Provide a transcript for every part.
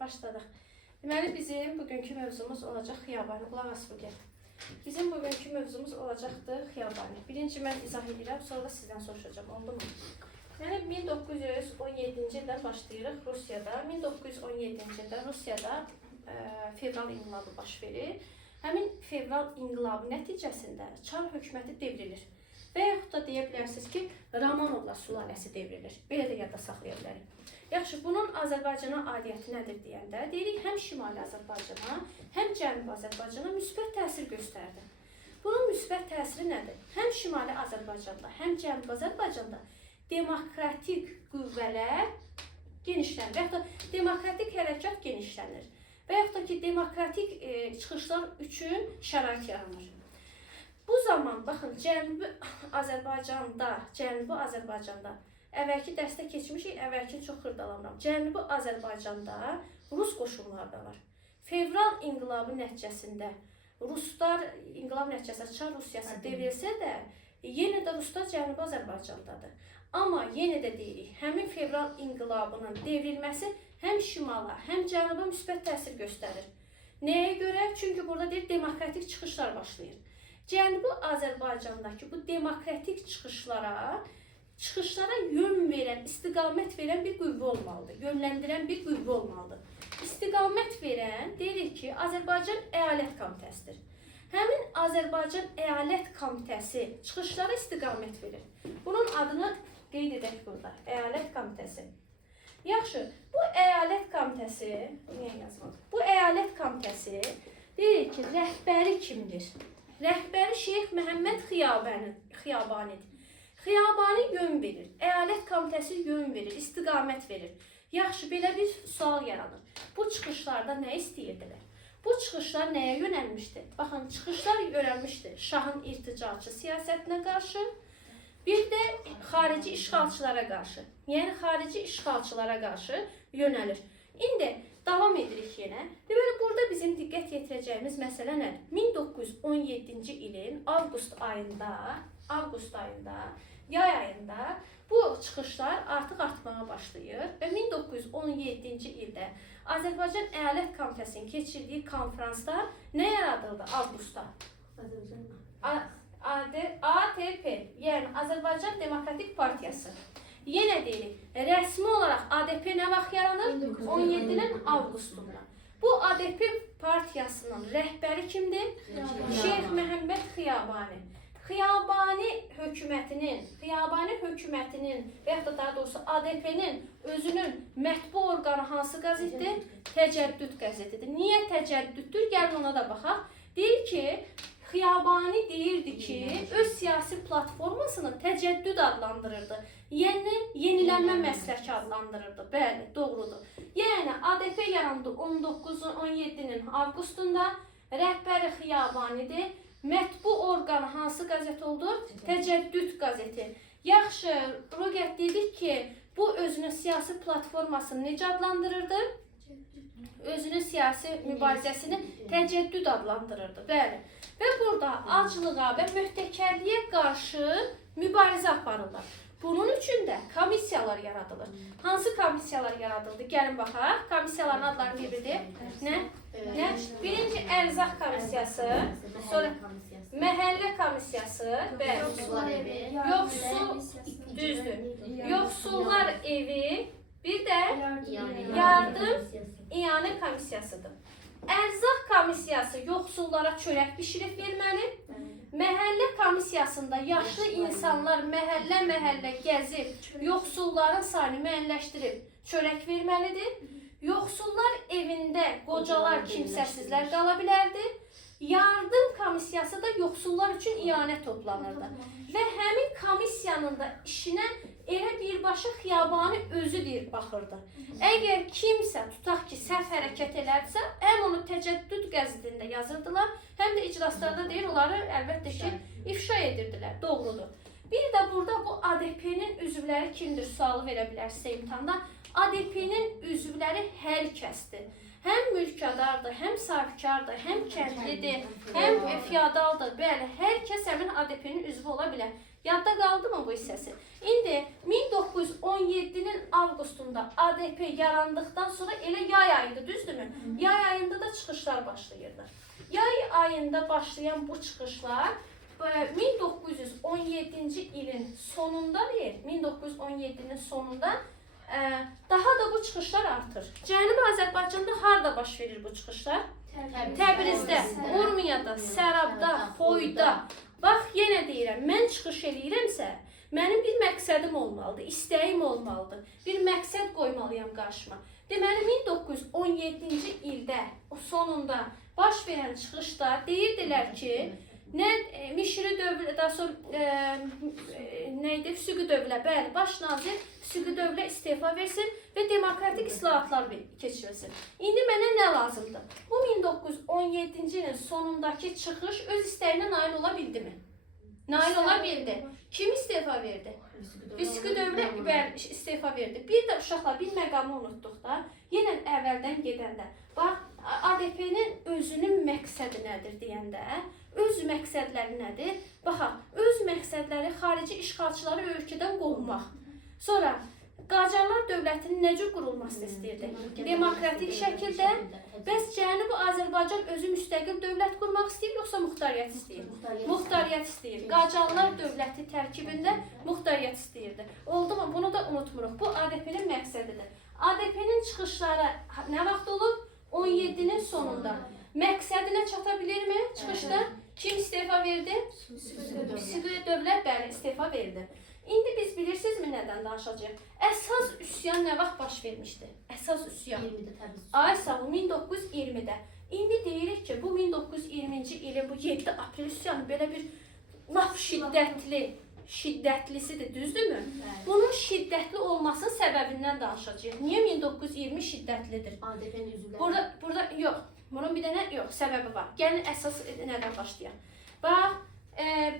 Başladıq. Deməli, bizim bugünkü mövzumuz olacaq Xiyabani. Qulaq as bu gəl. Bizim bugünkü mövzumuz olacaqdır Xiyabani. Birinci mən izah edirəm, sonra da sizdən soruşacağım, oldu mu? Yəni, 1917-ci ildən başlayırıq Rusiyada. 1917-ci ildə Rusiyada fevral inqilabı baş verir. Həmin fevral inqilabı nəticəsində Çar hökuməti devrilir. Və yaxud da deyə bilərsiniz ki, Romanovlar sülaləsi devrilir. Belə də yadda saxlaya bilərik. Yaxşı, bunun Azərbaycana aidiyyəti nədir deyəndə, deyirik, həm Şimali Azərbaycana, həm Cənubi Azərbaycana müsbət təsir göstərdi. Bunun müsbət təsiri nədir? Həm Şimali Azərbaycanda, həm Cənubi Azərbaycanda demokratik qüvvələr genişlənir, və yaxud da demokratik hərəkat genişlənir və yaxud da ki, demokratik çıxışlar üçün şərait yaranır. Bu zaman, baxın, Cənubi Azərbaycanda əvvəlki dərsdə keçmişik, əvvəlki çox xırdalanıram. Cənubi Azərbaycanda Rus qoşunları da var. Fevral inqilabı nəticəsində Ruslar, inqilab nəticəsində Çar Rusiyası devrilsə də, yenə də Ruslar Cənubi Azərbaycandadır. Amma yenə də deyirik, həmin fevral inqilabının devrilməsi həm şimala, həm cənuba müsbət təsir göstərir. Nəyə görə? Çünki burada deyir, demokratik çıxışlar başlayır. Cənubi Azərbaycandakı bu demokratik çıxışlara yön verən, istiqamət verən bir qüvvə olmalıdır. Yönləndirən bir qüvvə olmalıdır. İstiqamət verən, deyirik ki, Azərbaycan Əyalət Komitəsidir. Həmin Azərbaycan Əyalət Komitəsi çıxışlara istiqamət verir. Bunun adını qeyd edək burada, Əyalət Komitəsi. Yaxşı, bu Əyalət Komitəsi, niyə yazmadım? Bu Əyalət Komitəsi deyirik ki, rəhbəri kimdir? Rəhbəri Şeyx Məhəmməd Xiyabanidir. Xiyabani yön verir, Əyalət Komitəsi yön verir, istiqamət verir. Yaxşı, belə bir sual yaranır. Bu çıxışlarda nə istəyirdilər? Bu çıxışlar nəyə yönəlmişdir? Baxın, çıxışlar yönəlmişdir şahın irticaçı siyasətinə qarşı, bir də xarici işğalçılara qarşı. Yəni, xarici işğalçılara qarşı yönəlir. İndi davam edirik yenə. Deməli, burada bizim diqqət yetirəcəyimiz məsələ nədir? 1917-ci ilin avqust ayında, yay ayında bu çıxışlar artıq artmağa başlayır və 1917-ci ildə Azərbaycan Əyalət Komitəsinin keçirdiyi konferansda nə yaradıldı avqustda? ATP, yəni Azərbaycan Demokratik Partiyası. Yenə deyirik, rəsmi olaraq ADP nə vaxt yaranır? 17-nin avqustunda. Bu ADP partiyasının rəhbəri kimdir? Şeyx Məhəmməd Xiyabani. Xiyabani hökumətinin və yaxud da daha doğrusu ADP-nin özünün mətbu orqanı hansı qəzetdir? Təcəddüd qəzetidir. Niyə təcəddüddür? Gəlin ona da baxaq. Deyir ki, Xiyabani deyirdi ki, öz siyasi platformasını təcəddüd adlandırırdı. Yəni, yenilənmə məsləki adlandırırdı. Bəli, doğrudur. Yəni, ADP yarandı 19-17-nin avqustunda, rəhbəri Xiyabanidir. Mətbu orqanı hansı qəzet oldu? Təcəddüd qəzeti. Yaxşı, Rogət dedik ki, bu özünün siyasi platformasını necə adlandırırdı? Özünün siyasi mübarizəsini təcəddüd adlandırırdı. Bəli. Və burada aclığa və möhtəkərliyə qarşı mübarizə aparırlar. Bunun üçün də komissiyalar yaradılır. Hansı komissiyalar yaradıldı? Gəlin baxaq. Komissiyaların adlarını qeyd Nə? Birinci ərzaq komissiyası, sonra məhəllə komissiyası, yoxsullar evi, bir də yardım iyanə komissiyasıdır. Ərzaq komissiyası yoxsullara çörək bişirib verməli. Məhəllə komissiyasında yaşlı insanlar məhəllə gəzib yoxsulların sayını müəyyənləşdirib çörək verməlidir. Yoxsullar evində qocalar, kimsəsizlər qala bilərdi. Yardım komissiyası da yoxsullar üçün iyanə toplanırdı. Və həmin komissiyanın da işinə elə birbaşa Xiyabani özü deyir, baxırdı. Əgər kimsə, tutaq ki, səhv hərəkət elərsə, həm onu təcəddüd qəzetində yazırdılar, həm də iclaslarda deyir, onları əlbəttə ki, ifşa edirdilər, doğrudur. Bir də burada bu ADP-nin üzvləri kimdir sualı verə bilərsə imtihanda. ADP-nin üzvləri hər kəsdir. Həm mülkadardır, həm sahibkardır, həm kəndlidir, həm fiyadaldır. Bəli, hər kəs həmin ADP-nin üzvü ola bilər. Yadda qaldı mı bu hissəsi? İndi 1917-nin avqustunda ADP yarandıqdan sonra elə yay ayıydı, düzdürmü? Yay ayında da çıxışlar başlayırdı. Yay ayında başlayan bu çıxışlar 1917-ci ilin sonunda deyil, 1917-nin sonunda daha da bu çıxışlar artır. Cənubi Azərbaycanda harda baş verir bu çıxışlar? Təbrizdə, Urmiyada, Sərabda, Xoyda. Bax, yenə deyirəm, mən çıxış eləyirəmsə, mənim bir məqsədim olmalıdır, istəyim olmalıdır. Bir məqsəd qoymalıyam qarşıma. Deməli, 1917-ci ildə, o sonunda baş verən çıxışda deyirdilər ki, nə Mişri dövlə, daha sonra neydi? Füsuqi dövlə, bəli, baş nazir Füsuqi dövlə istefa versin və demokratik islahatlar keçirilsin. İndi mənə nə lazımdır? Bu 1917-ci ilin sonundakı çıxış öz istəyinə nail ola bildi mi? Nail ola bildi. Kim istefa verdi? Füsuqi dövlə istefa verdi. Bir də uşaqlar bir məqamı unutduq da, yenə əvvəldən gedəndə. Bax, ADP-nin özünün məqsədi nədir deyəndə, öz məqsədləri nədir? Baxaq, öz məqsədləri xarici işğalçıları ölkədən qovmaq. Sonra Qacarlar dövlətinin necə qurulmasını istəyirdi? Demokratik şəkildə. Bəs Cənubi Azərbaycan özü müstəqil dövlət qurmaq istəyir, yoxsa muxtariyyət istəyir? Muxtariyyət istəyir. Qacarlar dövləti tərkibində muxtariyyət istəyirdi. Oldu mu? Bunu da unutmuruq. Bu ADP-nin məqsədidir. ADP-nin çıxışları nə vaxt olub? 17-nin sonunda. Məqsədinə çata bilirmi çıxışda? Kim istefa verdi? Füsuqi dövlət bəli istefa verdi. İndi biz bilirsinizmi nədən danışacağıq? Əsas üsyan nə vaxt baş vermişdi? Əsas üsyan. 20-də təbii. Ay sağ ol, 1920-də. İndi deyirik ki, bu 1920-ci ilin bu 7 aprel üsyanı belə bir laf şiddətlisidir, düzdürmü? Bunun şiddətli olmasının səbəbindən danışacağıq. Niyə 1920 şiddətlidir? ADP-nin üzvləri. Burada yox. Bunun bir dənə yox, səbəbi var. Gəlin əsas nədən başlayaq. Bax,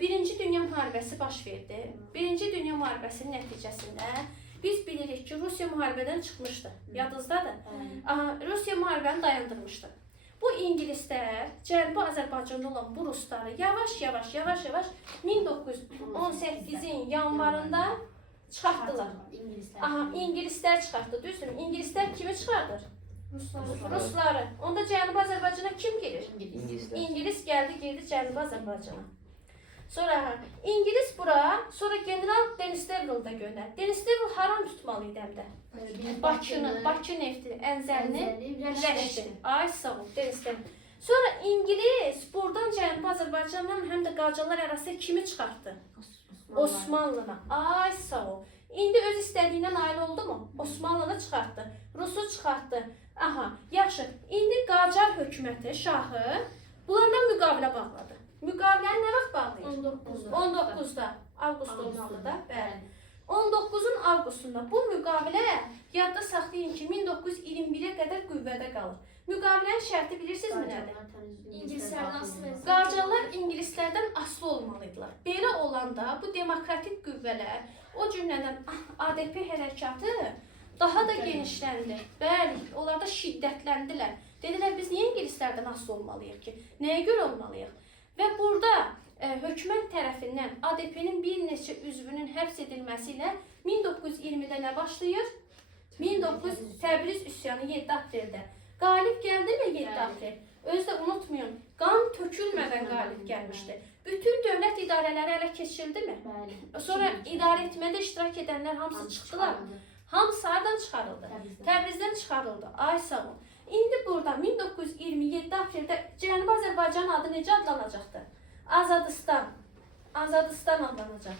Birinci Dünya müharibəsi baş verdi. Birinci Dünya müharibəsinin nəticəsində biz bilirik ki, Rusiya müharibədən çıxmışdı. Yadınızdadır? Rusiya müharibəni dayandırmışdı. Bu İngilislər, Cənubi Azərbaycanda olan bu rusları yavaş-yavaş 1918-in yanvarında çıxartdılar. İngilislər çıxartdı, düzdürmü? İngilislər kimi çıxardır? Rusları. Onda Cənubi Azərbaycana kim gelir? İngilis gəldi, girdi Cənubi Azərbaycana. Sonra İngilis bura, sonra General Denis Devil da göndərdi. Denis Devil haram tutmalıydı həm də. Bakı nefti, Əncəlini, Rəşdi. Ay sağ ol, Denis Devil. Sonra İngilis buradan Cənubi Azərbaycandan həm də Qacarlar arasında kimi çıxartdı? Osmanlı'na. Ay sağ ol. İndi öz istədiyinə nail oldu mu? Osmanlı'nı çıxartdı, Rusu çıxartdı. Aha, yaxşı. İndi Qacar hökuməti, şahı bunlarla müqavilə bağladı. Müqaviləni nə vaxt bağlayır? 19-da. Avqust olmalıdır da. Bəli. 19-un avqustunda bu müqavilə yadda saxlayın ki, 1921-ə qədər qüvvədə qalır. Müqavilənin şərti bilirsinizmi nədir? İngilislərdən asılı. Qacarlar İngilislərdən asılı olmalıydılar. Belə olanda bu demokratik qüvvələr, o cümlədən ADP hərəkatı daha da genişləndi. Bəli, onlar da şiddətləndilər. Dedilər, biz niyə İngilislərdən asılı olmalıyıq ki? Nəyə görə olmalıyıq? Və burada hökumət tərəfindən ADP-nin bir neçə üzvünün həbs edilməsi ilə 1920-də nə başlayır? Təbriz üsyanı 7 apreldə. Qalib gəldi mi 7 aprel? Özü də unutmayın, qan tökülmədən qalib gəlmişdi. Bütün dövlət idarələri ələ keçirildi mi? Sonra idarə etmədə iştirak edənlər hamısı çıxdılar. Hamısı hardan çıxarıldı? Təbrizdən çıxarıldı. Ay sağ ol. İndi burada 1927 apreldə Cənubi Azərbaycanın adı necə adlanacaqdı? Azadistan. Azadistan adlanacaq.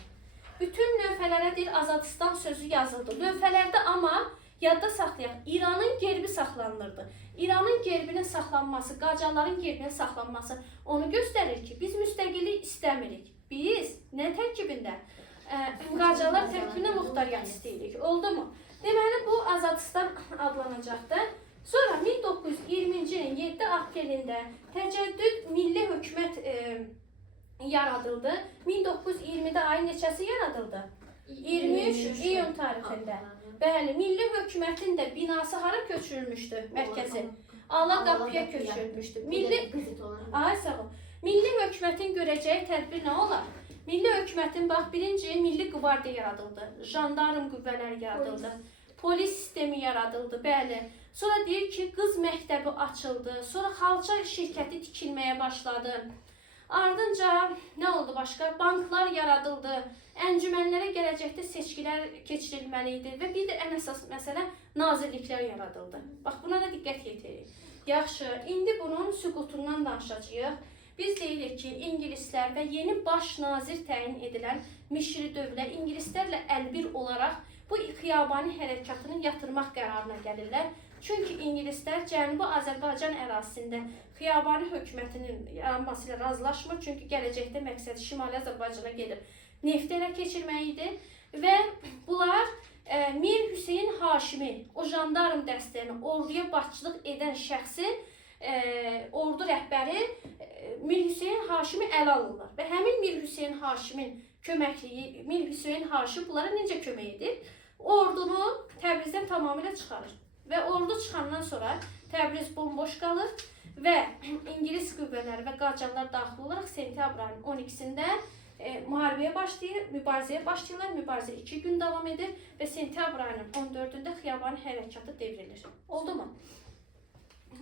Bütün lövhələrə deyir Azadistan sözü yazıldı. Lövhələrdə amma yadda saxlayaq, İranın gerbi saxlanılırdı. İranın gerbinin saxlanması, Qacarların gerbinin saxlanması onu göstərir ki, biz müstəqillik istəmirik. Biz nə tərkibində? Qacarlar tərkibində muxtariyyət istəyirik. Oldu mu? Deməli, bu Azadistan adlanacaqdı. Sonra 1920-ci ilin 7 aprelində təcəddüd milli hökumət yaradıldı. 1920-də ayın neçəsi yaradıldı? 23 iyun tarixində. Bəli, milli hökumətin də binası hara köçürülmüşdü? Mərkəzi. Alaqapıya köçürülmüşdü. Milli hökumətin görəcəyi tədbir nə olar? Milli hökumətin bax birinci milli qvardiya yaradıldı, jandarm qüvvələri yaradıldı, polis sistemi yaradıldı, bəli. Sonra deyir ki, qız məktəbi açıldı, sonra xalça şirkəti tikilməyə başladı. Ardınca nə oldu başqa? Banklar yaradıldı, əncümənlərə gələcəkdə seçkilər keçirilməli idi və bir də ən əsas məsələ nazirliklər yaradıldı. Bax buna da diqqət yetirin. Yaxşı, indi bunun süqutundan danışacağıq. Biz deyirik ki, İngilislər və yeni baş nazir təyin edilən Mişri dövlət İngilislərlə əlbir olaraq bu xiyabani hərəkatını yatırmaq qərarına gəlirlər. Çünki İngilislər Cənubi Azərbaycan ərazisində xiyabani hökumətinin yaranması ilə razılaşmır. Çünki gələcəkdə məqsədi Şimali Azərbaycana gedib neft elə keçirmək idi və bunlar Mir Hüseyn Haşimi, o jandarm dəstəyini orduya başçılıq edən şəxsi ordu rəhbəri Mir Hüseyn Haşimi ələ alırlar və həmin Mir Hüseyn Haşimin köməkliyi, Mir Hüseyn Haşim bunlara necə kömək edir? Ordunu Təbrizdən tamamilə çıxarır və ordu çıxandan sonra Təbriz bomboş qalır və İngilis qüvvələri və qacarlar daxil olaraq sentyabr ayının 12-sində mübarizəyə başlayırlar. Mübarizə 2 gün davam edir və sentyabr ayının 14-də xiyabani hərəkatı devrilir. Oldu mu?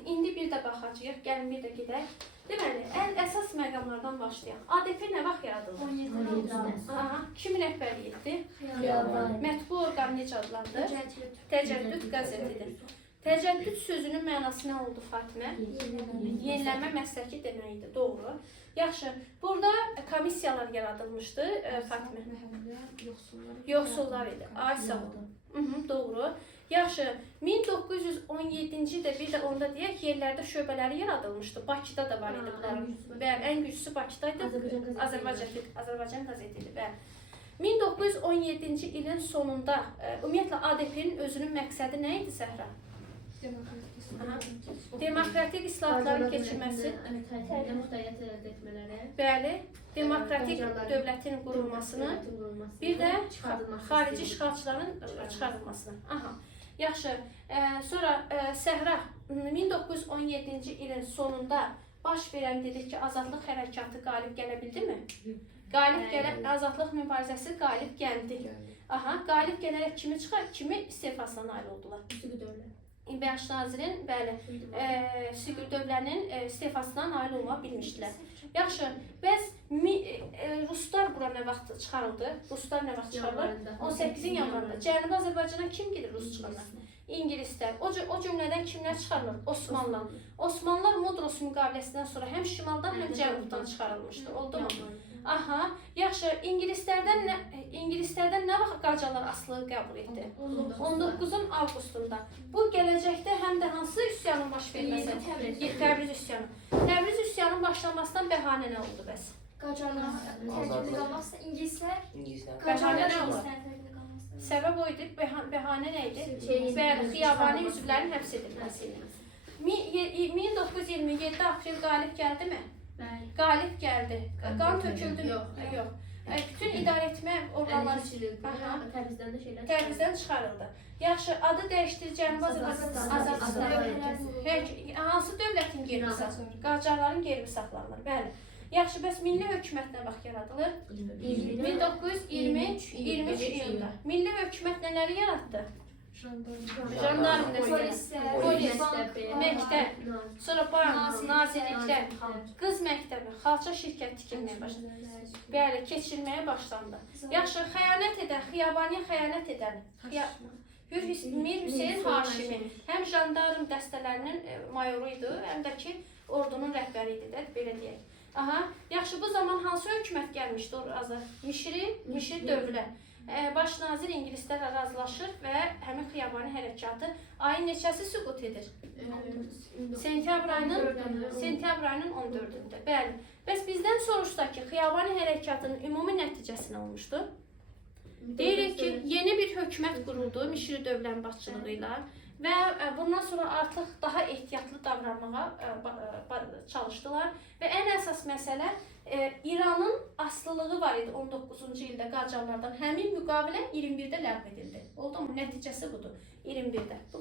İndi bir də baxacağıq, gəlin bir də gedək. Deməli, ən əsas məqamlardan başlayaq. ADP nə vaxt yaradıldı? 17 avqust. Kim rəhbərlik etdi? Mətbu orqan necə adlandı? Təcəddüd qəzetidir. Təcəddüd sözünün mənası nə oldu Fatimə? Yenilənmə məsləki deməkdir, doğru. Yaxşı, burada komissiyalar yaradılmışdı Fatimə. Yoxsullar idi. Ay sağ olun. Doğru. Yaxşı, 1917-ci ildə bir də onda deyək, yerlərdə şöbələri yaradılmışdı. Bakıda da var idi bunlar. Bəli, ən güclüsü Bakıdaydı. Azərbaycan qəzeti idi. Bəli. 1917-ci ilin sonunda ümumiyyətlə ADP-nin özünün məqsədi nə idi Səhra? Demokratik islahatların keçirməsi. Bəli, demokratik dövlətin qurulmasını, bir də xarici işğalçıların çıxarılmasını. Yaxşı, sonra Səhra 1917-ci ilin sonunda baş verən dedik ki, azadlıq hərəkatı qalib gələ bildimi? Qalib gələn azadlıq mübarizəsi qalib gəldi. Qalib gələrək kimi çıxar, kimi istifasına nail oldular? Baş nazirin, bəli, Süqür dövlənin istifasına nail olma bilmişdilər. Yaxşı, bəs Ruslar bura nə vaxt çıxarıldı? Ruslar nə vaxt çıxarılır? 18-in yanvarında. Cənubi Azərbaycana kim gedir Rus çıxanlar? İngilislər. O cümlədən kimlər çıxarılır? Osmanlılar. Osmanlılar Mudros müqaviləsindən sonra həm şimaldan, həm cənubdan çıxarılmışdı. Oldu mu? Yaxşı, İngilislərdən nə vaxt qacarlar asılılığı qəbul etdi? 19-un avqustunda. Bu gələcəkdə həm də hansı üsyanın baş verməsi? Təbriz üsyanı. Təbriz üsyanın başlamasından bəhanə nə oldu bəs? Qacarlar tərkibli qalmazsa İngilislər. Bəhanə nə oldu? Səbəb o idi, bəhanə nə idi? Xiyabani üzvlərin həbs edilməsi idi. 1927 aprel qalib gəldimi? Qalib gəldi. Qan töküldü mü? Yox. Bütün idarəetmə orqanları Təbrizdən çıxarıldı. Yaxşı, adı dəyişdi Cənubi Azərbaycan. Hansı dövlətin gerbi saxlanır? Qacarların gerbi saxlanır, bəli. Yaxşı, bəs milli hökumət nə vaxt yaradılır? 1923 iyunda. Milli hökumət nələri yaratdı? Jandarm dəstələri, polis, məktəb, sonra bank, nazirliklər, qız məktəbi, xalça şirkət tikilməyə başlandı. Bəli, keçirilməyə başlandı. Yaxşı, xəyanət edən, xiyabaniyə xəyanət edən Mir Hüseyn Haşimi həm jandarm dəstələrinin mayoru idi, həm də ki, ordunun rəhbəri idi də, belə deyək. Yaxşı, bu zaman hansı hökumət gəlmişdi orada? Mişri dövlət. Baş nazir İngilislərlə razılaşır və həmin xiyabani hərəkatı ayın neçəsi süqut edir? Sentyabr ayının 14-ündə. Bəli. Bəs bizdən soruşsa ki, xiyabani hərəkatının ümumi nəticəsi nə olmuşdu? Deyirik ki, yeni bir hökumət quruldu Mişri dövlənin başçılığı ilə və bundan sonra artıq daha ehtiyatlı davranmağa çalışdılar və ən əsas məsələ İranın asılılığı var idi 19-cu ildə qacarlardan. Həmin müqavilə 21-də ləğv edildi. Oldu mu? Nəticəsi budur. 21-də.